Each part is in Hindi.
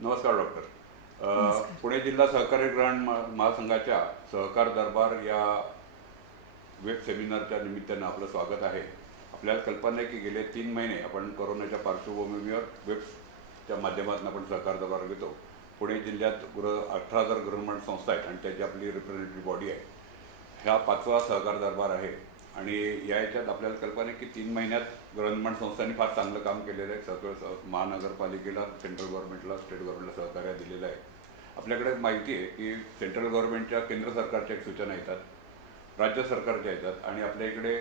नमस्कार डॉक्टर. नमस्कार. पुणे जिल्हा सहकारी ग्रहण महासंघाच्या सहकार दरबार या वेब सेमिनारच्या निमित्तानं आपलं स्वागत आहे. आपल्याला कल्पना आहे की गेले 3 महिने आपण कोरोनाच्या पार्श्वभूमीवर वेबच्या माध्यमातून आपण सहकार दरबार घेतो. पुणे जिल्ह्यात 18,000 गृहनिर्माण संस्था आहेत आणि त्याची आपली रिप्रेझेंटेटिव्ह बॉडी आहे. ह्या 5वा सहकार दरबार आहे आणि याच्यात आपल्याला कल्पना आहे की 3 महिन्यात गृहनिर्माण संस्थांनी फार चांगलं काम केलेलं आहे. सगळं महानगरपालिकेला, सेंट्रल गव्हर्नमेंटला, स्टेट गव्हर्नमेंटला सहकार्य दिलेलं आहे. आपल्याकडे माहिती आहे की सेंट्रल गव्हर्नमेंटच्या, केंद्र सरकारच्या एक सूचना येतात, राज्य सरकारच्या येतात आणि आपल्या इकडे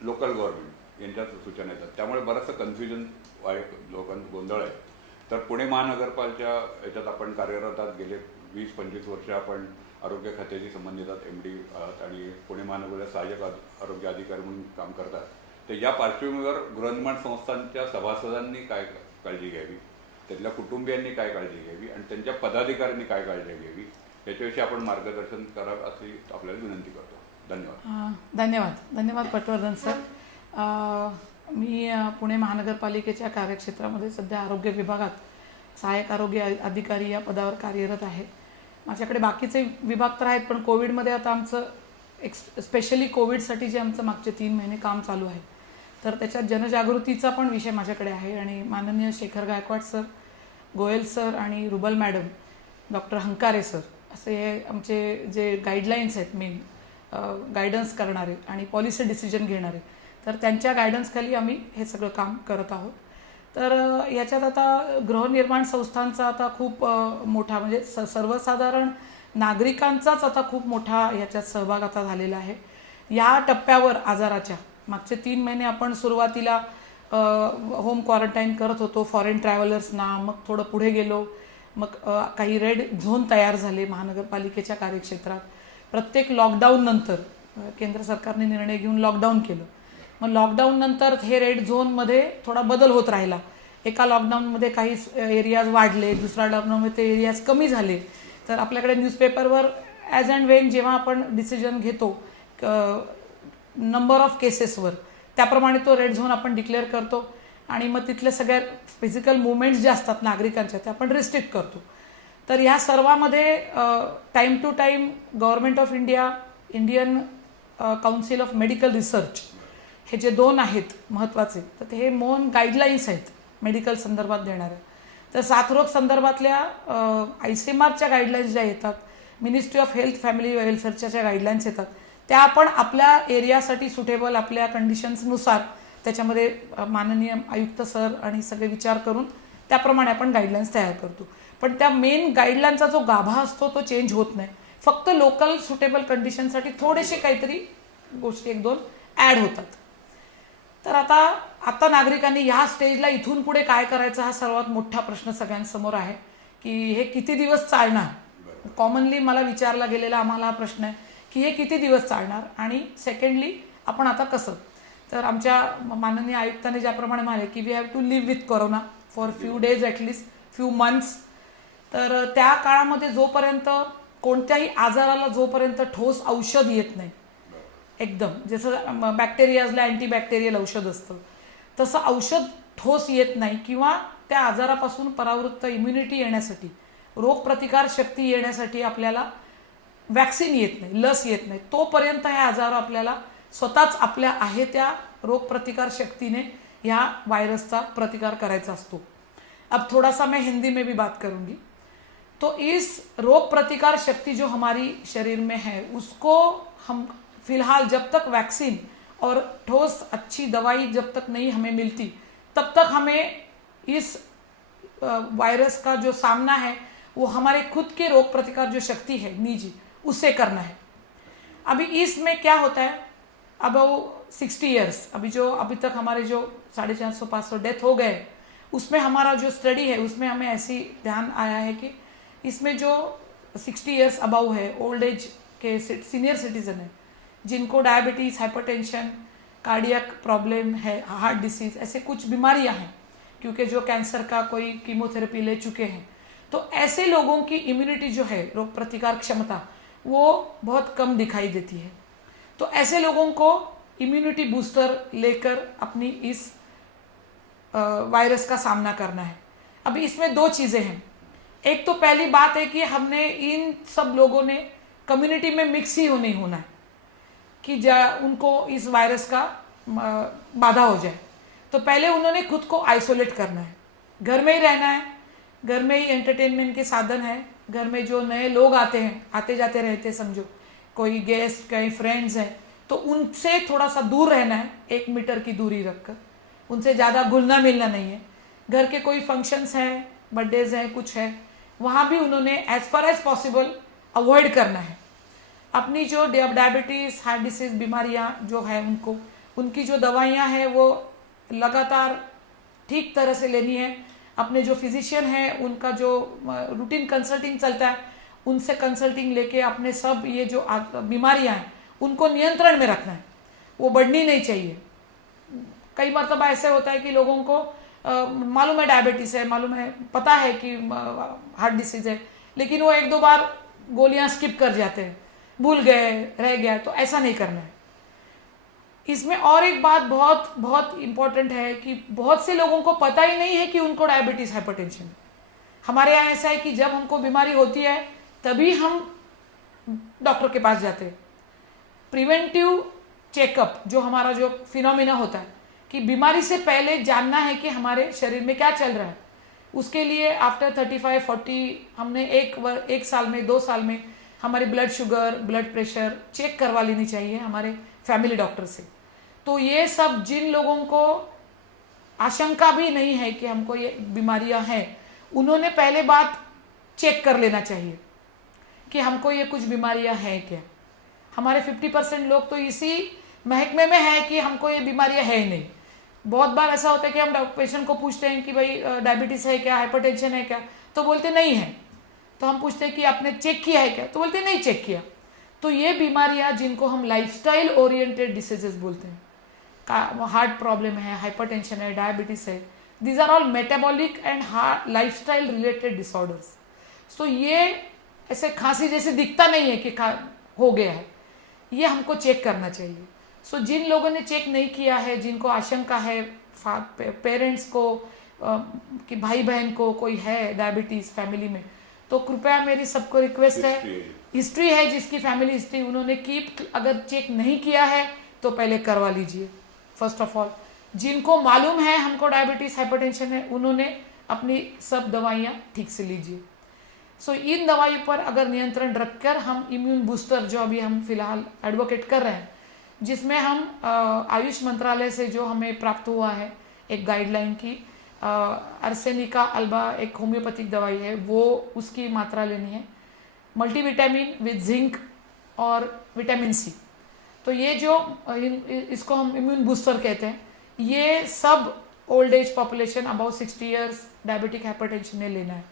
लोकल गव्हर्नमेंट यांच्या सूचना येतात. त्यामुळे बरंचसं कन्फ्युजन आहे, लोकांचं गोंधळ आहे. तर पुणे महानगरपालिकेच्या याच्यात आपण कार्यरत आहात. गेले 20-25 वर्ष आपण आरोग्य खात्याशी संबंधित MD आहात आणि पुणे महानगरात सहाय्यक आरोग्य अधिकारी म्हणून काम करतात. तर या पार्श्वभूमीवर गृहनिर्माण संस्थांच्या सभासदांनी काय काळजी घ्यावी, त्यातल्या कुटुंबियांनी काय काळजी घ्यावी आणि त्यांच्या पदाधिकाऱ्यांनी काय काळजी घ्यावी याच्याविषयी आपण मार्गदर्शन करावं अशी आपल्याला विनंती करतो. धन्यवाद. धन्यवाद पटवर्धन सर. मी पुणे महानगरपालिकेच्या कार्यक्षेत्रामध्ये सध्या आरोग्य विभागात सहाय्यक आरोग्य अधिकारी या पदावर कार्यरत आहे. माझ्याकडे बाकीचे विभाग तर आहेत, पण कोविडमध्ये आता आमचं स्पेशली कोविडसाठी जे आमचं मागचे 3 महिने काम चालू आहे, तर त्याच्यात जनजागृतीचा पण विषय माझ्याकडे आहे आणि माननीय शेखर गायकवाड सर, गोयल सर आणि rouble madam, doctor Hankare sir असे हे आमचे जे गाईडलाईन्स आहेत, मेन गायडन्स करणारे आणि पॉलिसी डिसिजन घेणारे, तर त्यांच्या गायडन्सखाली आम्ही हे सगळं काम करत आहोत. तर याच्यात आता गृहनिर्माण संस्थांचा आता खूप मोठा म्हणजे सर्वसाधारण नागरिकांचाच आता खूप मोठा याच्यात सहभाग आता झालेला आहे. या टप्प्यावर आजाराच्या मागचे 3 महिने आपण सुरुवातीला होम क्वारंटाईन करत होतो फॉरेन ट्रॅव्हलर्सना, मग थोडं पुढे गेलो, मग काही रेड झोन तयार झाले महानगरपालिकेच्या कार्यक्षेत्रात. प्रत्येक लॉकडाऊननंतर केंद्र सरकारने निर्णय घेऊन लॉकडाऊन केलं. मग लॉकडाऊननंतर हे रेड झोनमध्ये थोडा बदल होत राहिला. एका लॉकडाऊनमध्ये काही एरियाज वाढले, दुसऱ्या लॉकडाऊनमध्ये ते एरियाज कमी झाले. तर आपल्याकडे न्यूजपेपरवर ॲज अँड वेन जेव्हा आपण डिसिजन घेतो नंबर ऑफ केसेसवर, त्याप्रमाणे तो रेड झोन आपण डिक्लेअर करतो आणि मग तिथल्या सगळ्या फिजिकल मुवमेंट्स ज्या असतात नागरिकांच्या त्या आपण रिस्ट्रिक्ट करतो. तर ह्या सर्वामध्ये time to time government of India, Indian council of medical research हे जे 2 आहेत महत्त्वाचे, तर ते हे मोन गाईडलाईन्स आहेत मेडिकल संदर्भात देणाऱ्या. तर साथरोग संदर्भातल्या ICMRच्या गाईडलाईन्स ज्या येतात, मिनिस्ट्री ऑफ हेल्थ फॅमिली वेलफेअरच्या ज्या गाईडलाईन्स येतात, त्या आपण आपल्या एरियासाठी सुटेबल आपल्या कंडिशन्सनुसार त्याच्यामध्ये माननीय आयुक्त सर आणि सगळे विचार करून त्याप्रमाणे आपण गाईडलाईन्स तयार करतो. पण त्या मेन गाईडलाईनचा जो गाभा असतो तो चेंज होत नाही. फक्त लोकल सुटेबल कंडिशनसाठी थोडेसे काहीतरी गोष्टी 1-2 ॲड होतात. तर आता नागरिकांनी ह्या स्टेजला इथून पुढे काय करायचं हा सर्वात मोठा प्रश्न सगळ्यांसमोर आहे की हे किती दिवस चालणार. कॉमनली मला विचारला गेलेला आम्हाला हा प्रश्न आहे की हे किती दिवस चालणार आणि सेकंडली आपण आता कसं. तर आमच्या माननीय आयुक्तांनी ज्याप्रमाणे म्हणाले की we have to live with corona for few days at least few months. तर त्या काळामध्ये जोपर्यंत कोणत्याही आजाराला जोपर्यंत ठोस औषध येत नाही, एकदम जसं बॅक्टेरियाजला अँटीबॅक्टेरियल औषध असतं तसं औषध ठोस येत नाही किंवा त्या आजारापासून परावृत्त इम्युनिटी येण्यासाठी, रोगप्रतिकार शक्ती येण्यासाठी आपल्याला वॅक्सिन येत नाही, लस येत नाही, तोपर्यंत हे आजार आपल्याला स्वतःच आपल्या आहे त्या रोगप्रतिकार शक्तीने ह्या वायरसचा प्रतिकार करायचा असतो. अब थोड़ा सा मैं हिंदी में भी बात करूँगी. तो इस रोग प्रतिकार शक्ति जो हमारी शरीर में है उसको हम फिलहाल जब तक वैक्सीन और ठोस अच्छी दवाई जब तक नहीं हमें मिलती तब तक हमें इस वायरस का जो सामना है वो हमारे खुद के रोग प्रतिकार जो शक्ति है निजी उससे करना है. अभी इसमें क्या होता है, अब वो 60 ईयर्स अभी तक हमारे जो 450-500 डेथ हो गए, उसमें हमारा जो स्टडी है उसमें हमें ऐसी ध्यान आया है कि इसमें जो 60 ईयर्स अबव है, ओल्ड एज के सीनियर सिटीजन है, जिनको डायबिटीज़, हाइपरटेंशन, कार्डियक प्रॉब्लम है, हार्ट डिसीज़, ऐसे कुछ बीमारियां हैं, क्योंकि जो कैंसर का कोई कीमोथेरेपी ले चुके हैं, तो ऐसे लोगों की इम्यूनिटी जो है, रोग प्रतिकार क्षमता, वो बहुत कम दिखाई देती है. तो ऐसे लोगों को इम्यूनिटी बूस्टर लेकर अपनी इस वायरस का सामना करना है. अभी इसमें 2 चीज़ें हैं. एक तो पहली बात है कि हमने इन सब लोगों ने कम्युनिटी में मिक्स ही नहीं होना है कि उनको इस वायरस का बाधा हो जाए। तो पहले उन्होंने खुद को आइसोलेट करना है, घर में ही रहना है, घर में ही एंटरटेनमेंट के साधन है, घर में जो नए लोग आते हैं, आते जाते रहते हैं, समझो कोई गेस्ट कहीं फ्रेंड्स हैं, तो उनसे थोड़ा सा दूर रहना है, 1 मीटर की दूरी रखकर, उनसे ज़्यादा घुलना मिलना नहीं है। घर के कोई फंक्शंस हैं, बर्थडेज हैं, कुछ है, वहाँ भी उन्होंने as far as possible avoid करना है। अपनी जो डायबिटीज़, हार्ट डिसीज बीमारियाँ जो है उनकी जो दवाइयाँ हैं वो लगातार ठीक तरह से लेनी है। अपने जो फिजिशियन हैं उनका जो रूटीन कंसल्टिंग चलता है, उनसे कंसल्टिंग लेके अपने सब ये जो बीमारियां हैं उनको नियंत्रण में रखना है, वो बढ़नी नहीं चाहिए। कई मरतबा ऐसे होता है कि लोगों को मालूम है डायबिटीज़ है, मालूम है, पता है कि हार्ट डिसीज है, लेकिन वो 1-2 बार गोलियां स्किप कर जाते हैं, भूल गए, रह गया। तो ऐसा नहीं करना है। इसमें और एक बात बहुत बहुत इम्पोर्टेंट है कि बहुत से लोगों को पता ही नहीं है कि उनको डायबिटीज़, हाइपरटेंशन। हमारे यहाँ ऐसा है कि जब हमको बीमारी होती है तभी हम डॉक्टर के पास जाते हैं। प्रिवेंटिव चेकअप जो हमारा जो फिनोमिना होता है कि बीमारी से पहले जानना है कि हमारे शरीर में क्या चल रहा है, उसके लिए आफ्टर 35-40 हमने एक साल में, 2 साल में हमारी blood sugar, blood pressure check करवा लेनी चाहिए हमारे फैमिली डॉक्टर से। तो ये सब जिन लोगों को आशंका भी नहीं है कि हमको ये बीमारियां हैं, उन्होंने पहले बात चेक कर लेना चाहिए कि हमको ये कुछ बीमारियां हैं क्या। हमारे 50% लोग तो इसी महकमे में है कि हमको ये बीमारियां है ही नहीं। बहुत बार ऐसा होता है कि हम पेशेंट को पूछते हैं कि भाई डायबिटीज़ है क्या, हाइपरटेंशन है क्या, तो बोलते नहीं है। तो हम पूछते हैं कि आपने चेक किया है क्या, तो बोलते नहीं चेक किया। तो ये बीमारियां जिनको हम लाइफस्टाइल ओरिएंटेड डिसीजेस बोलते हैं, हार्ट प्रॉब्लम है, हाइपरटेंशन है, डायबिटीज़ है, these are all metabolic and lifestyle related disorders. So ये ऐसे खांसी जैसे दिखता नहीं है कि हो गया है, ये हमको चेक करना चाहिए। सो जिन लोगों ने चेक नहीं किया है, जिनको आशंका है, पेरेंट्स को कि भाई बहन को कोई है डायबिटीज़ फैमिली में, तो कृपया मेरी सबको रिक्वेस्ट है, हिस्ट्री है जिसकी फैमिली हिस्ट्री उन्होंने अगर चेक नहीं किया है तो पहले करवा लीजिए फर्स्ट ऑफ ऑल। जिनको मालूम है हमको डायबिटीज़, हाइपरटेंशन है, उन्होंने अपनी सब दवाइयाँ ठीक से लीजिए। सो इन दवाइयों पर अगर नियंत्रण रखकर हम इम्यून बूस्टर जो अभी हम फिलहाल एडवोकेट कर रहे हैं, जिसमें हम आयुष मंत्रालय से जो हमें प्राप्त हुआ है एक गाइडलाइन की, अर्सेनिका अल्बा एक होम्योपैथिक दवाई है, वो उसकी मात्रा लेनी है, मल्टीविटामिन विद जिंक और विटामिन सी। तो ये जो इसको हम इम्यून बूस्टर कहते हैं, ये सब old age population above 60 years diabetic hypertension में लेना है।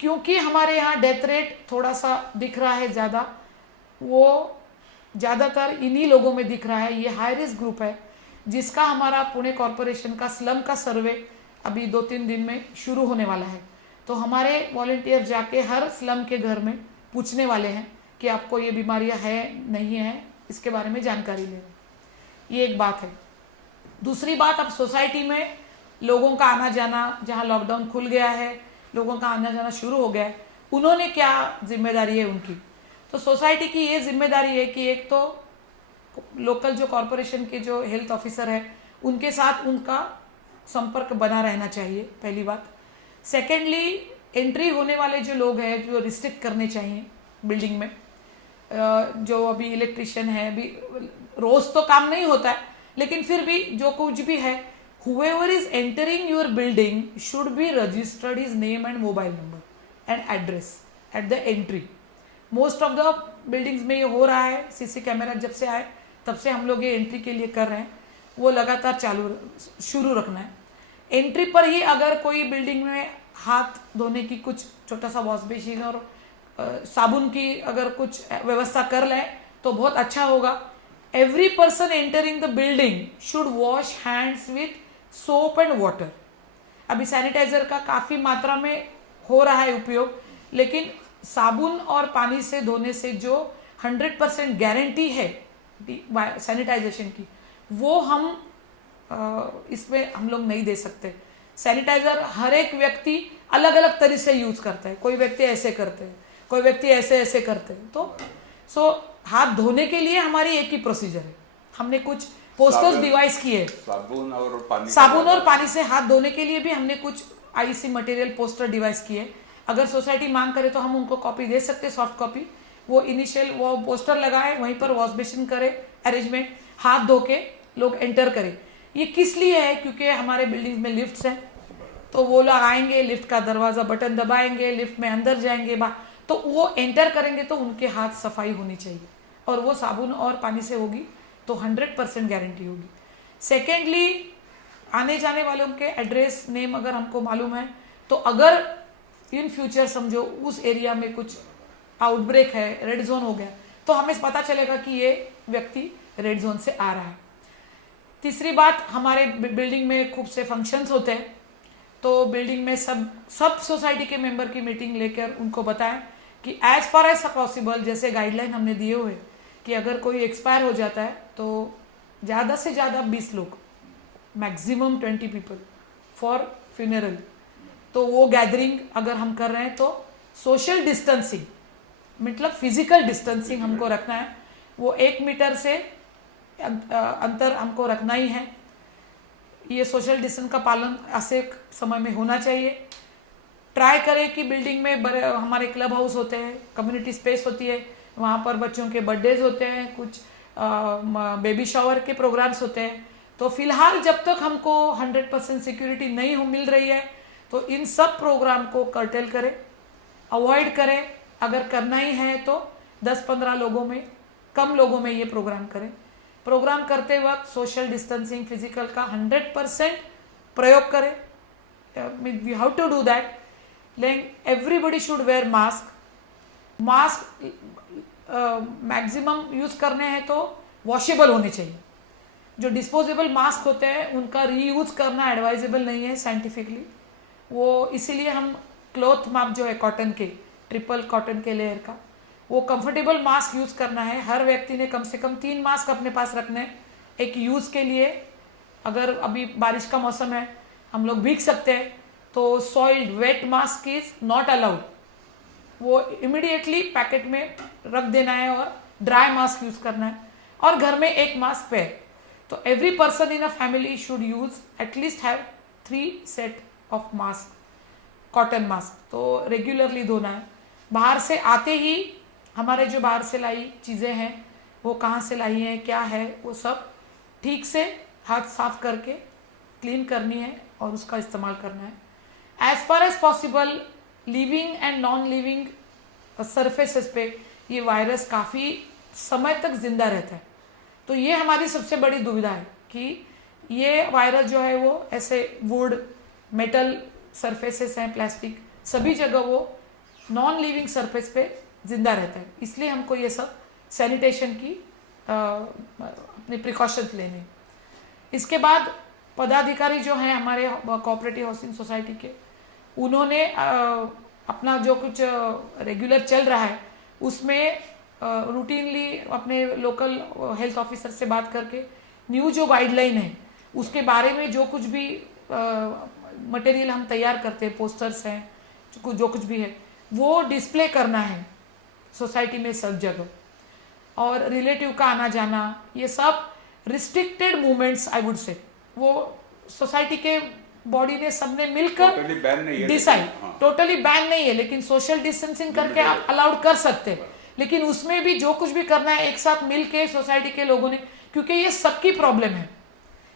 क्योंकि हमारे यहाँ डेथ रेट थोड़ा सा दिख रहा है ज़्यादा, वो ज़्यादातर इन्हीं लोगों में दिख रहा है। ये हाई रिस्क ग्रुप है जिसका हमारा पुणे कॉरपोरेशन का स्लम का सर्वे अभी 2-3 दिन में शुरू होने वाला है। तो हमारे वॉलंटियर जाके हर स्लम के घर में पूछने वाले हैं कि आपको ये बीमारियां है नहीं है, इसके बारे में जानकारी ले रहे हैं। ये एक बात है। दूसरी बात, अब सोसाइटी में लोगों का आना जाना, जहाँ लॉकडाउन खुल गया है, लोगों का आना जाना शुरू हो गया है, उन्होंने क्या जिम्मेदारी है उनकी। तो सोसाइटी की ये जिम्मेदारी है कि एक तो लोकल जो कॉरपोरेशन के जो हेल्थ ऑफिसर है उनके साथ उनका संपर्क बना रहना चाहिए, पहली बात। सेकेंडली, एंट्री होने वाले जो लोग हैं जो रिस्ट्रिक्ट करने चाहिए बिल्डिंग में। जो अभी इलेक्ट्रिशियन है, अभी रोज़ तो काम नहीं होता है, लेकिन फिर भी जो कुछ भी है, whoever is entering your building should be registered his name and mobile number and address at the entry. Most of the buildings में ये हो रहा है। सीसी कैमरा जब से आए तब से हम लोग ये एंट्री के लिए कर रहे हैं, वो लगातार शुरू रखना है। एंट्री पर ही अगर कोई बिल्डिंग में हाथ धोने की कुछ छोटा सा वॉश बेसिन और साबुन की अगर कुछ व्यवस्था कर लें तो बहुत अच्छा होगा। Every person entering the building should wash hands with soap and water. अभी सैनिटाइजर का काफ़ी मात्रा में हो रहा है उपयोग, लेकिन साबुन और पानी से धोने से जो 100% गारंटी है सैनिटाइजेशन की, वो हम इसमें हम लोग नहीं दे सकते। सैनिटाइजर हर एक व्यक्ति अलग अलग तरीके से यूज करता है। कोई व्यक्ति ऐसे करते हैं, कोई व्यक्ति ऐसे ऐसे करते हैं। तो सो हाथ धोने के लिए हमारी एक ही प्रोसीजर है। हमने कुछ पोस्टर्स डिवाइस किए, साबुन और पानी से हाथ धोने के लिए भी हमने कुछ आईसी मटेरियल पोस्टर डिवाइस किए। अगर सोसाइटी मांग करे तो हम उनको कॉपी दे सकते हैं, सॉफ्ट कॉपी। वो इनिशियल वो पोस्टर लगाए, वहीं पर वॉश बेसिन करे अरेंजमेंट, हाथ धो के लोग एंटर करें। ये किस लिए है? क्योंकि हमारे बिल्डिंग में लिफ्ट्स हैं, तो वो लोग आएंगे, लिफ्ट का दरवाजा बटन दबाएंगे, लिफ्ट में अंदर जाएंगे, तो वो एंटर करेंगे तो उनके हाथ सफाई होनी चाहिए, और वो साबुन और पानी से होगी तो 100% गारंटी होगी। सेकेंडली, आने जाने वालों के एड्रेस नेम अगर हमको मालूम है, तो अगर इन फ्यूचर समझो उस एरिया में कुछ आउटब्रेक है, रेड जोन हो गया, तो हमें पता चलेगा कि ये व्यक्ति रेड जोन से आ रहा है। तीसरी बात, हमारे बिल्डिंग में खूब से फंक्शंस होते हैं, तो बिल्डिंग में सब सोसाइटी के मेंबर की मीटिंग लेकर उनको बताएं कि एज फार एज पॉसिबल, जैसे गाइडलाइन हमने दिए हुए कि अगर कोई एक्सपायर हो जाता है तो ज़्यादा से ज़्यादा 20 लोग, मैक्सिमम 20 पीपल फॉर फ्यूनरल। तो वो गैदरिंग अगर हम कर रहे हैं तो सोशल डिस्टेंसिंग, मतलब फिजिकल डिस्टेंसिंग हमको रखना है। वो 1 मीटर से अंतर हमको रखना ही है। ये सोशल डिस्टेंस का पालन ऐसे समय में होना चाहिए। ट्राई करें कि बिल्डिंग में बड़े हमारे क्लब हाउस होते हैं, कम्युनिटी स्पेस होती है, वहाँ पर बच्चों के बर्थडेज होते हैं, कुछ बेबी शावर के प्रोग्राम्स होते हैं। तो फिलहाल जब तक हमको 100% सिक्योरिटी नहीं मिल रही है, तो इन सब प्रोग्राम को कर्टेल करें, अवॉइड करें। अगर करना ही है तो 10-15 लोगों में, कम लोगों में ये प्रोग्राम करें। प्रोग्राम करते वक्त सोशल डिस्टेंसिंग, फिजिकल का 100% प्रयोग करें। We how to do that, everybody should wear mask. Maximum use करने हैं तो वॉशेबल होने चाहिए। जो डिस्पोजेबल मास्क होते हैं उनका रीयूज करना एडवाइजेबल नहीं है साइंटिफिकली। वो इसीलिए हम क्लॉथ मास्क जो है कॉटन के, ट्रिपल कॉटन के लेयर का, वो कंफर्टेबल मास्क यूज करना है। हर व्यक्ति ने कम से कम 3 मास्क अपने पास रखने हैं, एक यूज के लिए। अगर अभी बारिश का मौसम है, हम लोग भीग सकते हैं, तो soiled wet mask is not allowed. वो इमिडिएटली पैकेट में रख देना है और ड्राई मास्क यूज करना है, और घर में 1 मास्क पे। तो every person in a family should use at least have 3 set of mask, cotton mask. तो रेगुलरली धोना है। बाहर से आते ही हमारे जो बाहर से लाई चीज़ें हैं, वो कहाँ से लाई हैं, क्या है, वो सब ठीक से हाथ साफ करके क्लीन करनी है और उसका इस्तेमाल करना है। As far as possible living and non living surfaces पे ये वायरस काफ़ी समय तक जिंदा रहता है। तो ये हमारी सबसे बड़ी दुविधा है कि ये वायरस जो है वो ऐसे वुड, मेटल सरफेसेस हैं, प्लास्टिक, सभी जगह वो नॉन लिविंग सरफेस पे जिंदा रहता है। इसलिए हमको ये सब सैनिटेशन की अपने प्रिकॉशंस लेने। इसके बाद पदाधिकारी जो हैं हमारे कोऑपरेटिव हाउसिंग सोसाइटी के, उन्होंने अपना जो कुछ रेगुलर चल रहा है उसमें रूटीनली अपने लोकल हेल्थ ऑफिसर से बात करके न्यू जो गाइडलाइन है उसके बारे में जो कुछ भी मटेरियल हम तैयार करते हैं, पोस्टर्स हैं, जो कुछ भी है, वो डिस्प्ले करना है सोसाइटी में सब जगह। और रिलेटिव का आना जाना, ये सब restricted movements I would say, वो सोसाइटी के बॉडी ने सबने मिलकर डिसाइड, टोटली बैन नहीं है, लेकिन सोशल डिस्टेंसिंग करके आप अलाउड कर सकते हैं। लेकिन उसमें भी जो कुछ भी करना है एक साथ मिल के सोसाइटी के लोगों ने, क्योंकि ये सबकी प्रॉब्लम है।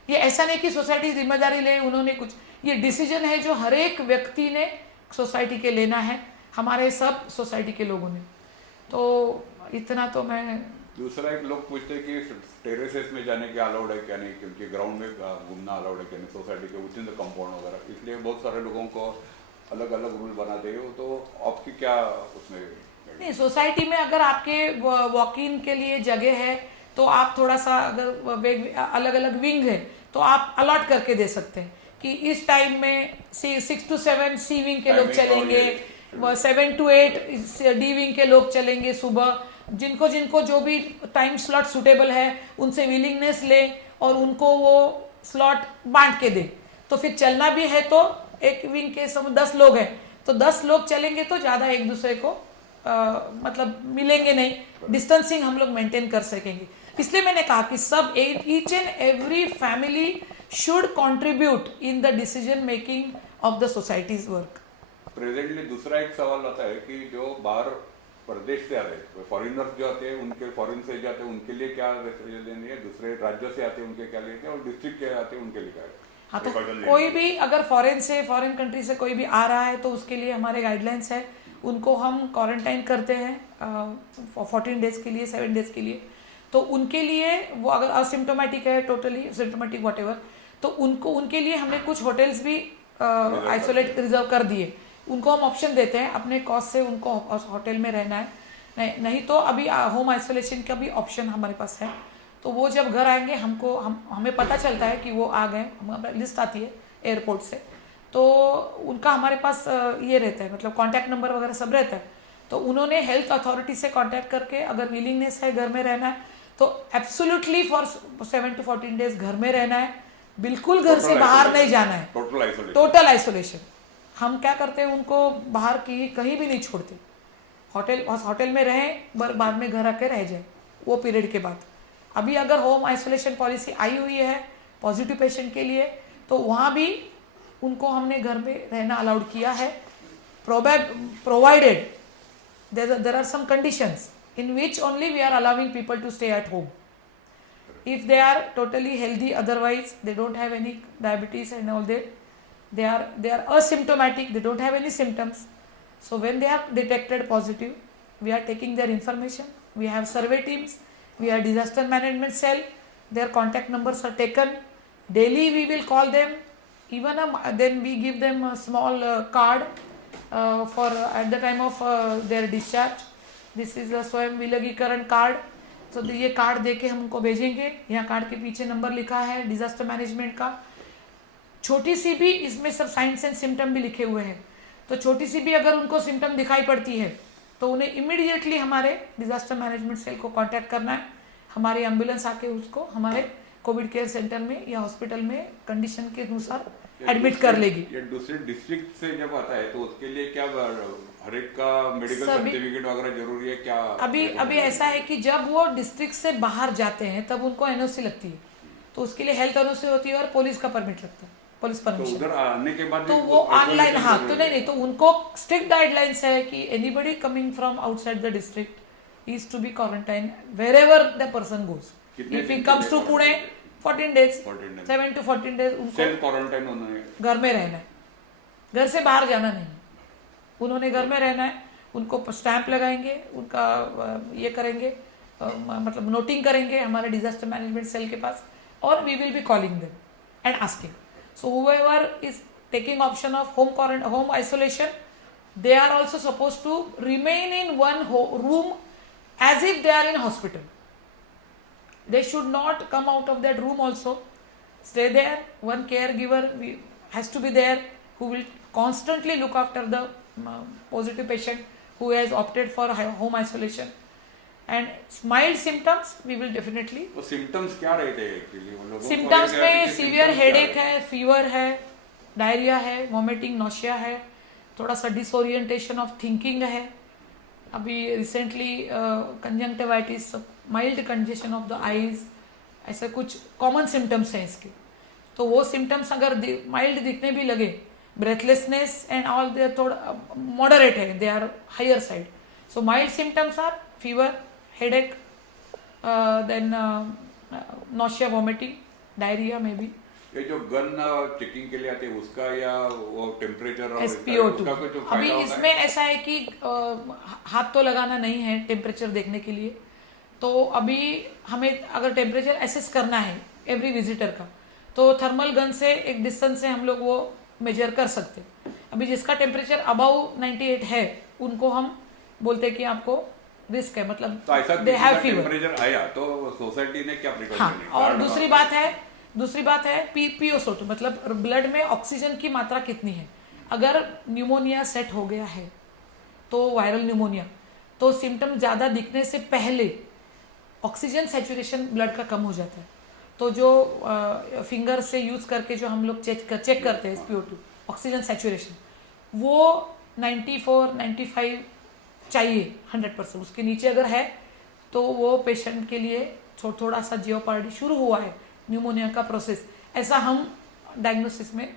ये ऐसा नहीं कि सोसाइटी जिम्मेदारी ले, उन्होंने कुछ, ये डिसीजन है जो हर एक व्यक्ति ने सोसाइटी के लेना है, हमारे सब सोसाइटी के लोगों ने। तो इतना तो मैं। दूसरा एक लोग पूछते हैं कि टेरेसेस में जाने के अलाउड है क्या नहीं, क्योंकि ग्राउंड में घूमना अलाउड है क्या नहीं सोसाइटी के विद इन द कंपाउंड वगैरह, इसलिए बहुत सारे लोगों को अलग अलग रूल बनाते हो। तो आपकी क्या उसमें? नहीं, सोसाइटी में अगर आपके वॉक इन के लिए जगह है तो आप थोड़ा सा, अगर अलग अलग विंग है तो आप अलॉट करके दे सकते हैं कि इस टाइम में 6 to 7 सी विंग के लोग चलेंगे, 7 to 8 डी विंग के लोग चलेंगे सुबह। जिनको जिनको जो भी टाइम स्लॉट सुटेबल है उनसे विलिंगनेस ले और उनको वो स्लॉट बांट के दे। तो फिर चलना भी है तो एक विंग के 10 लोग हैं तो 10 लोग चलेंगे तो ज़्यादा एक दूसरे को मतलब मिलेंगे नहीं, डिस्टेंसिंग हम लोग मेंटेन कर सकेंगे। इसलिए मैंने कहा कि सब each and every family should contribute in the decision making of the societies work. Presently दूसरा एक सवाल आता है कि जो बाहर प्रदेश से आते हैं, फॉरेनर्स जो आते हैं, उनके फॉरेन से जाते हैं, उनके लिए क्या लेनी है, दूसरे राज्यों से आते हैं उनके क्या लेनी है, और डिस्ट्रिक्ट के आते हैं उनके लिए क्या है? हाँ, तो कोई भी अगर फॉरेन कंट्री से कोई भी आ रहा है तो उसके लिए हमारे गाइडलाइंस है, उनको हम क्वारंटाइन करते हैं 14 डेज के लिए, 7 डेज के लिए। तो उनके लिए वो अगर असिम्टोमेटिक है, टोटली सिम्टोमेटिक वॉट एवर, तो उनके लिए हमने कुछ होटल्स भी आइसोलेट रिजर्व कर दिए। उनको हम ऑप्शन देते हैं अपने कॉस्ट से उनको होटल में रहना है, नहीं तो अभी होम आइसोलेशन का भी ऑप्शन हमारे पास है। तो वो जब घर आएंगे हमें पता चलता है कि वो आ गए, हमारे लिस्ट आती है एयरपोर्ट से, तो उनका हमारे पास ये रहता है, मतलब कॉन्टैक्ट नंबर वगैरह सब रहता है। तो उन्होंने हेल्थ अथॉरिटी से कॉन्टैक्ट करके अगर विलिंगनेस है घर में रहना है तो एब्सोल्युटली फॉर 7 to 14 डेज घर में रहना है, बिल्कुल घर से बाहर नहीं जाना है, टोटल आइसोलेशन। हम क्या करते हैं, उनको बाहर की कहीं भी नहीं छोड़ते, होटल में रहें, बाद में घर आके रह जाए वो पीरियड के बाद। अभी अगर होम आइसोलेशन पॉलिसी आई हुई है पॉजिटिव पेशेंट के लिए, तो वहाँ भी उनको हमने घर में रहना अलाउड किया है, provided there are some conditions in which only we are allowing people to stay at home. If they are totally healthy, otherwise they don't have any diabetes and all that, they are asymptomatic, they don't have any symptoms. So when they are detected positive, we are taking their information, we have survey teams, we have disaster management cell, their contact numbers are taken, daily we will call them, even then we give them a small card for at the time of their discharge. This is a स्वयं विलगीकरण कार्ड। तो ये कार्ड देके हम उनको भेजेंगे, यहाँ कार्ड के पीछे नंबर लिखा है डिजास्टर मैनेजमेंट का, छोटी सी भी इसमें सब साइंस एंड सिम्टम भी लिखे हुए हैं। तो छोटी सी भी अगर उनको सिम्टम दिखाई पड़ती है तो उन्हें इमीडिएटली हमारे डिजास्टर मैनेजमेंट सेल को कांटेक्ट करना है, हमारी एम्बुलेंस आके उसको हमारे कोविड केयर सेंटर में या हॉस्पिटल में कंडीशन के अनुसार एडमिट कर लेगी। ये दूसरे डिस्ट्रिक्ट से जब आता है तो उसके लिए क्या हर एक का मेडिकल सर्टिफिकेट वगैरह जरूरी है क्या? अभी ऐसा है कि जब वो डिस्ट्रिक्ट से बाहर जाते हैं तब उनको एनओसी लगती है, तो उसके लिए हेल्थ एनओसी होती है और पुलिस का परमिट लगता है, पुलिस परमिशन। तो उधर आने के बाद तो वो ऑनलाइन, हाँ, तो नहीं, तो उनको स्ट्रिक्ट गाइडलाइंस है कि anybody coming from outside the district is to be quarantine wherever the person goes. If he comes to Pune 14 days, 7 to 14 days उनको सेल्फ क्वारंटाइन होना है, घर में रहना है, घर से बाहर जाना नहीं, उन्होंने घर में रहना है। उनको स्टैंप लगाएंगे, उनका ये करेंगे, मतलब नोटिंग करेंगे हमारे डिजास्टर मैनेजमेंट सेल के पास, और we will be calling them and asking. So whoever is taking option of home isolation, they are also supposed to remain in one room as if they are in hospital. They should not come out of that room also, stay there. One caregiver has to be there who will constantly look after the positive patient who has opted for home isolation. And mild symptoms we will definitely. वो सिम्टम्स क्या रहते हैं एक्चुअली? सिम्टम्स में सीवियर हेडेक है, फीवर है, डायरिया है, वॉमिटिंग, नोशिया है, थोड़ा सा डिसओरिएंटेशन ऑफ थिंकिंग है, अभी recently conjunctivitis, mild congestion of the eyes, ऐसे कुछ कॉमन सिम्टम्स हैं इसके। तो वो सिम्टम्स अगर माइल्ड दिखने भी लगे, ब्रेथलेसनेस एंड ऑल दे थोड़ा मॉडरेट है, they are higher side. So mild symptoms are fever, headache, then nausea, vomiting, diarrhoea में भी। ये जो गन चेकिंग के लिए आते हैं उसका या वो टेम्परेचर और SpO2 अभी इसमें ऐसा है कि हाथ तो लगाना नहीं है टेम्परेचर देखने के लिए, तो अभी हमें अगर टेम्परेचर एसेस करना है एवरी विजिटर का, तो थर्मल गन से एक डिस्टेंस से हम लोग वो मेजर कर सकते हैं। अभी जिसका टेम्परेचर अबाउ 98 है उनको हम बोलते हैं कि आपको रिस्क है, मतलब तो ऐसा दे हैव फीवर। टेम्परेचर आया तो सोसाइटी ने क्या प्रिकॉशन हाँ, और दूसरी बात है PO2, मतलब ब्लड में ऑक्सीजन की मात्रा कितनी है। अगर न्यूमोनिया सेट हो गया है, तो वायरल न्यूमोनिया, तो सिम्टम ज़्यादा दिखने से पहले ऑक्सीजन सैचुरेशन ब्लड का कम हो जाता है। तो जो फिंगर से यूज़ करके जो हम लोग चेक करते हैं SpO2 ऑक्सीजन सैचुरेशन, वो 94-95 चाहिए 100%। उसके नीचे अगर है तो वो पेशेंट के लिए थोड़ा सा जियोपार्डी शुरू हुआ है, न्यूमोनिया का प्रोसेस, ऐसा हम डायग्नोसिस में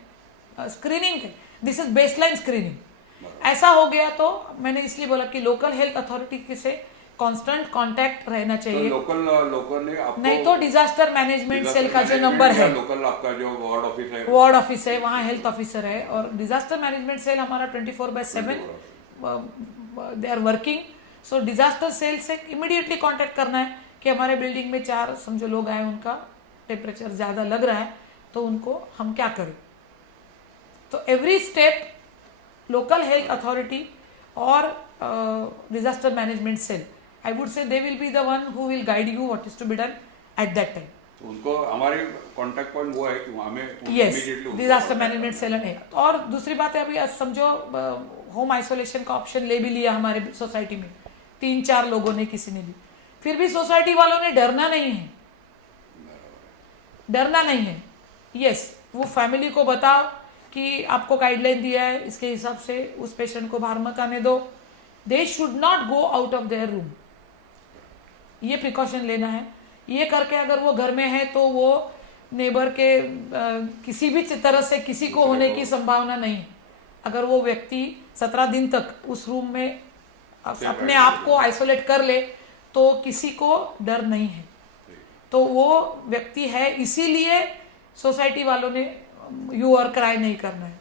स्क्रीनिंग है, दिस इज बेसलाइन स्क्रीनिंग। ऐसा हो गया तो मैंने इसलिए बोला कि लोकल हेल्थ अथॉरिटी से कांस्टेंट कांटेक्ट रहना चाहिए। लोकल ने आपको, नहीं तो डिजास्टर मैनेजमेंट सेल का जो नंबर है, लोकल आपका जो वार्ड ऑफिस है, वहाँ हेल्थ ऑफिसर है, और डिजास्टर मैनेजमेंट सेल हमारा 24/7 they are working. So disaster cell से इमीडिएटली कांटेक्ट करना है कि हमारे बिल्डिंग में 4 समझो लोग आए, उनका टेम्परेचर ज़्यादा लग रहा है, तो उनको हम क्या करें। तो every step local health authority और disaster management cell, I would say they will be the one who will guide you what is to be done at that time. उनको हमारे कांटेक्ट पॉइंट वो है कि हमें Yes, immediately disaster management cell है। और दूसरी बात है, अभी समझो होम आइसोलेशन का ऑप्शन ले भी लिया हमारे सोसाइटी में 3-4 लोगों ने, किसी ने भी, फिर भी सोसाइटी वालों ने डरना नहीं है, डरना नहीं है। यस, वो फैमिली को बताओ कि आपको गाइडलाइन दिया है, इसके हिसाब से उस पेशेंट को बाहर मत आने दो। They should not go out of their room, ये प्रिकॉशन लेना है। ये करके अगर वो घर में है तो वो नेबर के किसी भी तरह से किसी को होने की संभावना नहीं है। अगर वो व्यक्ति 17 दिन तक उस रूम में अपने आप को आइसोलेट कर ले तो किसी को डर नहीं है। तो वो व्यक्ति है, इसीलिए सोसाइटी वालों ने यू और क्राई नहीं करना है,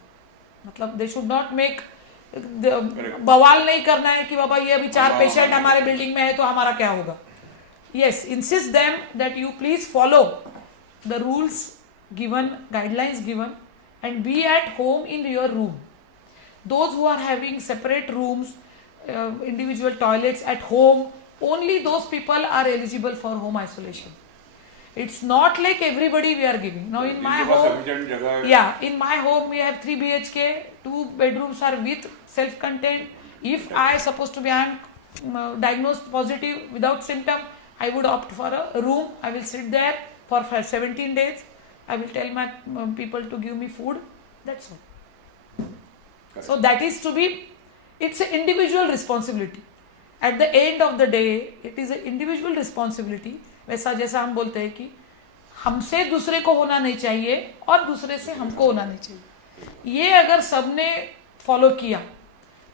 मतलब दे शुड नॉट मेक बवाल नहीं करना है कि बाबा ये अभी 4 पेशेंट हमारे बिल्डिंग में है तो हमारा क्या होगा। Yes, insist them that you please follow the rules given, guidelines given, and be at home in your room. Those who are having separate rooms, individual toilets at home, only those people are eligible for home isolation. It's not like everybody we are giving. Now in my home, in my home we have 3 BHK, 2 bedrooms are with self-contained. If I supposed to be diagnosed positive without symptom, I would opt for a room. I will sit there for 17 days. I will tell my people to give me food. That's all. Correct. So that is to be, it's an individual responsibility. At the end of the day, it is an individual responsibility. वैसा जैसा हम बोलते हैं कि हमसे दूसरे को होना नहीं चाहिए और दूसरे से हमको होना नहीं चाहिए। ये अगर सबने फॉलो किया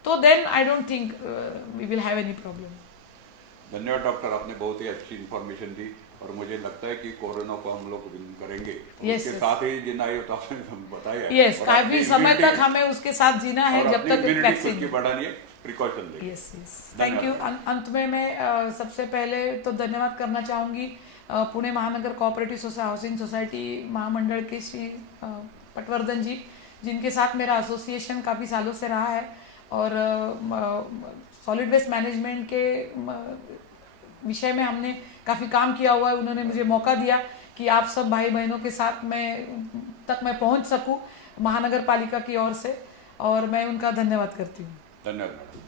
तो then I don't think we will have any problem. धन्यवाद डॉक्टर, आपने बहुत ही अच्छी इन्फॉर्मेशन दी और मुझे लगता है कि कोरोना को हम लोग विन करेंगे। उसके साथ ही जीना है, तो आपने बताया। यस, काफी समय तक हमें उसके साथ जीना है जब तक वैक्सीन की बढ़ानी है, प्रिकॉशन लेंगे। Yes yes, thank you. अंत में मैं सबसे पहले तो धन्यवाद करना चाहूँगी पुणे महानगर कोऑपरेटिव हाउसिंग सोसाइटी महामंडल के श्री पटवर्धन जी, जिनके साथ मेरा एसोसिएशन काफ़ी सालों से रहा है और सॉलिड वेस्ट मैनेजमेंट के विषय में हमने काफ़ी काम किया हुआ है। उन्होंने मुझे मौका दिया कि आप सब भाई बहनों के साथ मैं पहुंच सकूं महानगर पालिका की ओर से, और मैं उनका धन्यवाद करती हूँ। धन्यवाद।